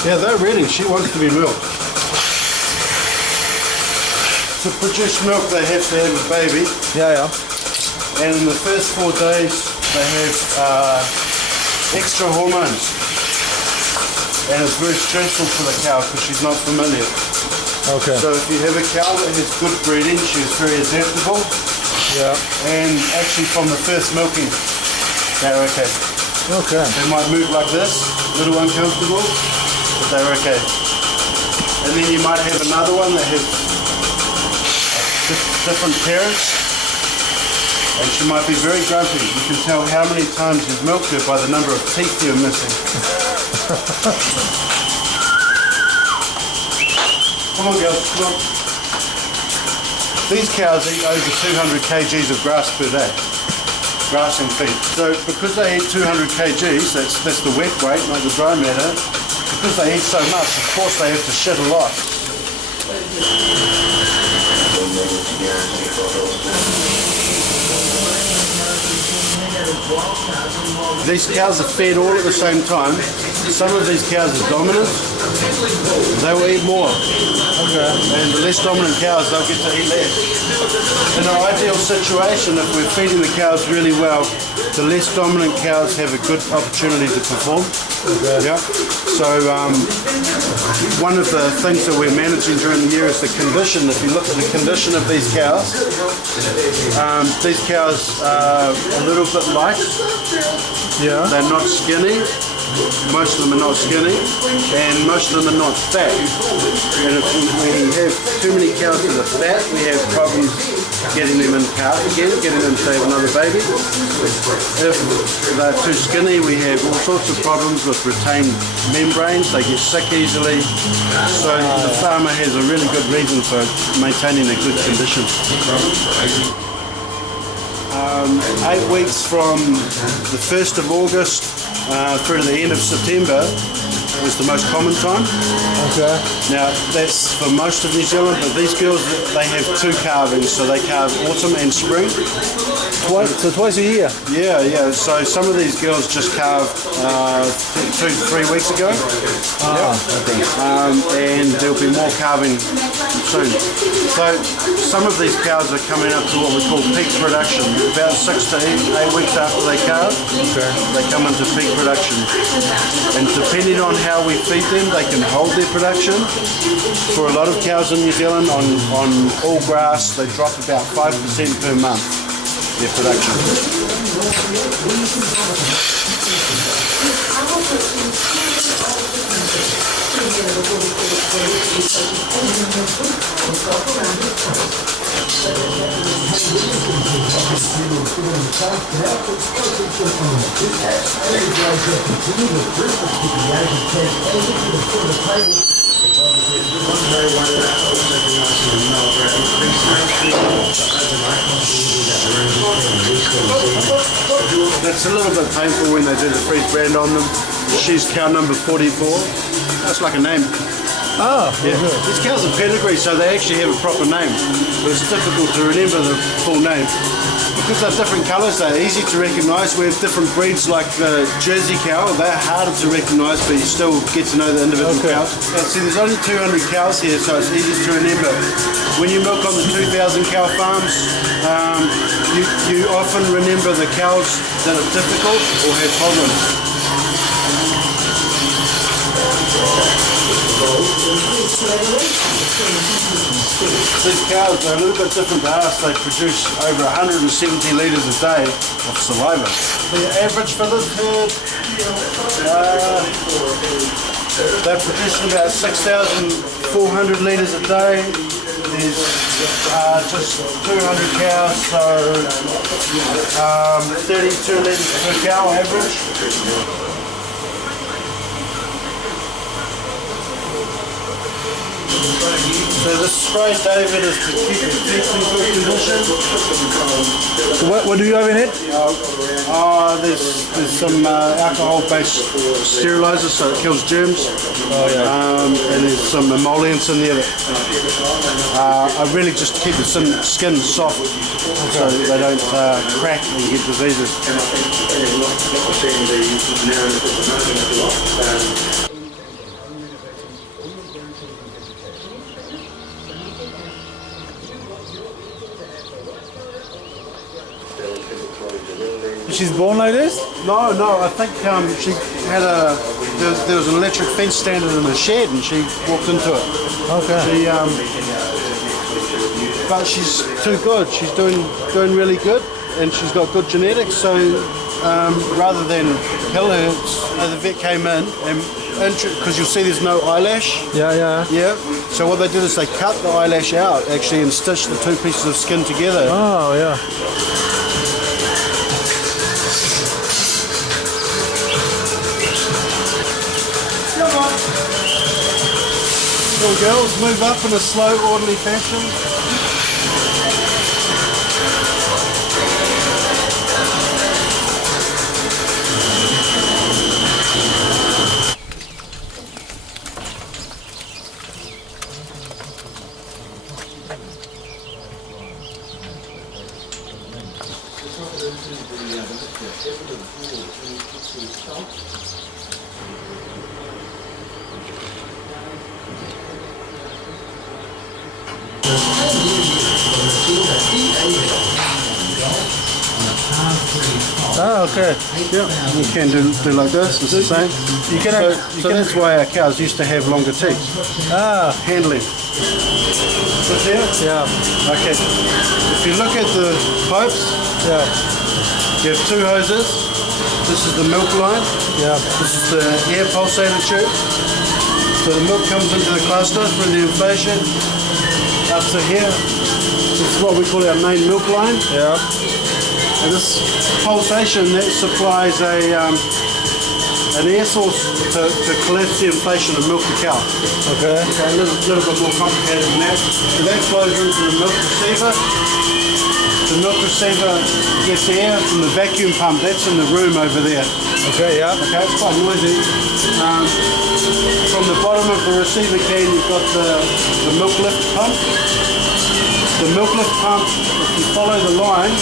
Yeah, they're ready. She wants to be milked. To produce milk, they have to have a baby. Yeah. And in the first 4 days, they have extra hormones. And it's very stressful for the cow because she's not familiar. Okay. So if you have a cow that has good breeding, she's very adaptable. Yeah. And actually from the first milking, they're okay. Okay. They might move like this, a little uncomfortable, but they're okay. And then you might have another one that has different parents, and she might be very grumpy. You can tell how many times you've milked her by the number of teeth you're missing. Come on, girls, come on. These cows eat over 200 kgs of grass per day, grass and feed. So because they eat 200 kgs, that's the wet weight, not the dry matter, because they eat so much, of course they have to shit a lot. These cows are fed all at the same time. Some of these cows are dominant. They will eat more. Okay. And the less dominant cows, they'll get to eat less. In an ideal situation, if we're feeding the cows really well, the less dominant cows have a good opportunity to perform. Okay. Yeah. So one of the things that we're managing during the year is the condition. If you look at the condition of these cows are a little bit light. Yeah. They're not skinny. Most of them are not skinny, and most of them are not fat. And if we have too many cows that are fat, we have problems getting them in calf again, getting them to have another baby. If they're too skinny, we have all sorts of problems with retained membranes. They get sick easily. So the farmer has a really good reason for maintaining a good condition. 8 weeks from the 1st of August through to the end of September is the most common time. Okay. Now that's for most of New Zealand, but these girls, they have 2 calvings, so they calve autumn and spring. Twice a year? Yeah. So some of these girls just calved 2-3 weeks ago. Okay. And there'll be more calving soon. So some of these cows are coming up to what we call peak production. About 6 to 8 weeks after they calve, they come into peak production. And depending on how we feed them, they can hold their production. For a lot of cows in New Zealand, on all grass, they drop about 5% per month, their production. That's a little bit painful when they do the freeze brand on them. She's cow number 44. That's like a name. Oh, yeah. These cows are pedigree, so they actually have a proper name. But it's difficult to remember the full name. Because they're different colours, they're easy to recognise. We have different breeds like the Jersey cow. They're harder to recognise, but you still get to know the individual cows. Yeah, see, there's only 200 cows here, so it's easy to remember. When you milk on the 2,000 cow farms, you often remember the cows that are difficult or have problems. These cows are a little bit different to us. They produce over 170 litres a day of saliva. The average for this herd, they're producing about 6,400 litres a day. There's just 200 cows, so 32 litres per cow average. So the spray, David, is to keep the teeth in good condition. So what do you have in it? There's some alcohol-based sterilizer, so it kills germs. And there's some emollients in there that I really just keep the skin soft, so they don't crack and get diseases. she's born like this? No, I think she had there was an electric fence standing in the shed and she walked into it. Okay. But she's too good. She's doing really good, and she's got good genetics. So rather than kill her, the vet came in and because you'll see there's no eyelash. Yeah. So what they did is they cut the eyelash out actually and stitched the two pieces of skin together. Oh, yeah. Come on. Little girls, move up in a slow, orderly fashion. Ah, okay. Yeah, you can do like this. It's the same. You can. So that's why our cows used to have longer teeth. Ah, Handling. This here? yeah. Okay. If you look at the pipes, Yeah. you have two hoses. This is the milk line. Yeah. This is the air pulsator tube. So the milk comes into the cluster through the inflation up to here. This is what we call our main milk line. Yeah. And this pulsation that supplies an air source to collapse the inflation and milk the cow. Okay. Okay, a little bit more complicated than that. So that flows into the milk receiver. The milk receiver gets air from the vacuum pump. That's in the room over there. Okay, yeah. Okay, it's quite noisy. From the bottom of the receiver can, you've got the milk lift pump. The milk lift pump, if you follow the line,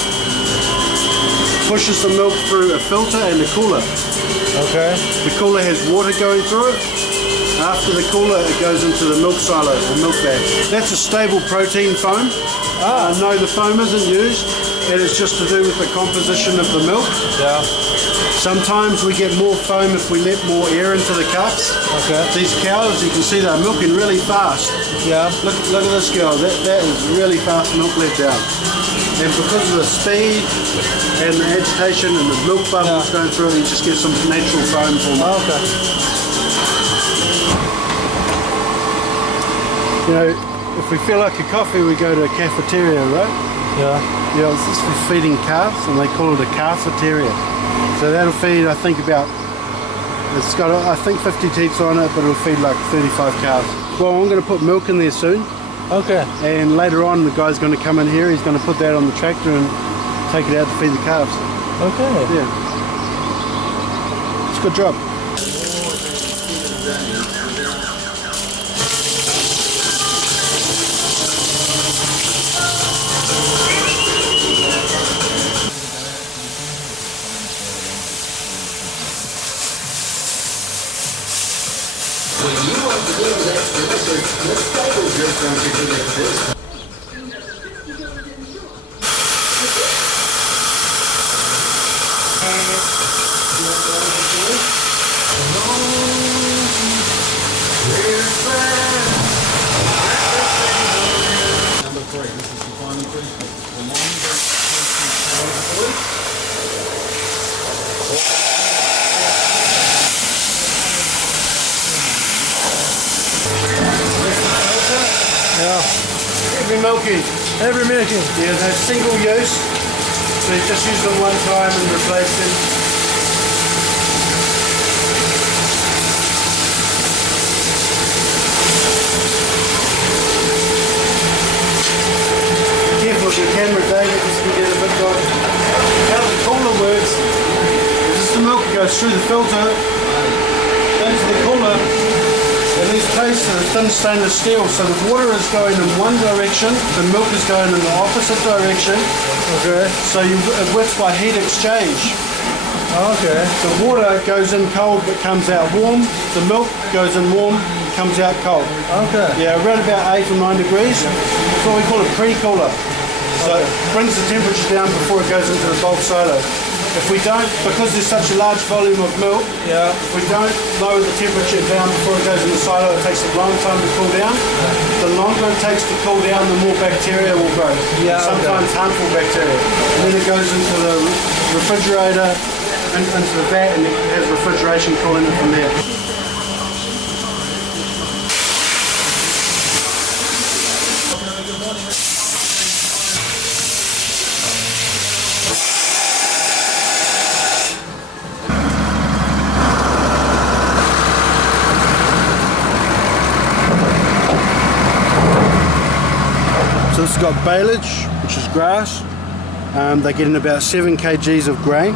pushes the milk through a filter and a cooler. Okay. The cooler has water going through it. After the cooler, it goes into the milk silo, the milk bag. That's a stable protein foam. No, the foam isn't used, and it's just to do with the composition of the milk. Yeah. Sometimes we get more foam if we let more air into the cups. Okay. These cows, you can see they're milking really fast. Yeah. Look at this girl, that is really fast milk let down. And because of the speed and the agitation and the milk bubbles going through it, you just get some natural foam form. Oh, okay. You know, if we feel like a coffee, we go to a cafeteria, right? Yeah. Yeah, this is for feeding calves, and they call it a cafeteria. So that'll feed, I think, it's got, I think, 50 teats on it, but it'll feed like 35 calves. Well, I'm going to put milk in there soon. Okay. And later on, the guy's going to come in here. He's going to put that on the tractor and take it out to feed the calves. Okay. Yeah. It's a good job. When you want to do that delicious, this table just going to do this. Number 3, this is the final principle. The longer Yeah. Every milking. Yeah, they're single use. So you just use them one time and replace them. Careful with your camera, David, this can get a bit dodgy. How the cooler works is the milk goes through the filter into the cooler. And these plates are thin stainless steel, so the water is going in one direction, the milk is going in the opposite direction. Okay. So it works by heat exchange. Okay. The water goes in cold but comes out warm. The milk goes in warm, comes out cold. Okay. Yeah, around about 8 or 9 degrees. That's what we call a pre-cooler. So it brings the temperature down before it goes into the bulk silo. If we don't, because there's such a large volume of milk, Yeah. if we don't lower the temperature down before it goes in the silo, it takes a long time to cool down. The longer it takes to cool down, the more bacteria will grow. Yeah, Sometimes harmful bacteria. And then it goes into the refrigerator, into the vat, and it has refrigeration cooling it from there. So this has got baleage, which is grass. They're getting about 7 kgs of grain.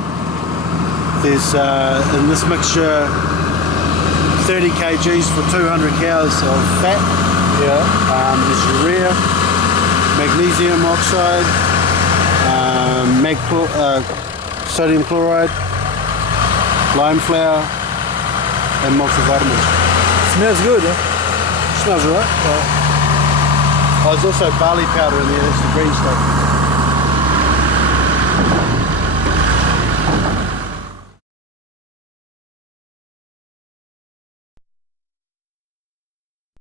There's in this mixture 30 kgs for 200 cows of fat. Yeah. There's urea, magnesium oxide, sodium chloride, lime flour, and multivitamins. Smells good, huh? Smells alright. Oh, there's also barley powder in there, that's the green stuff.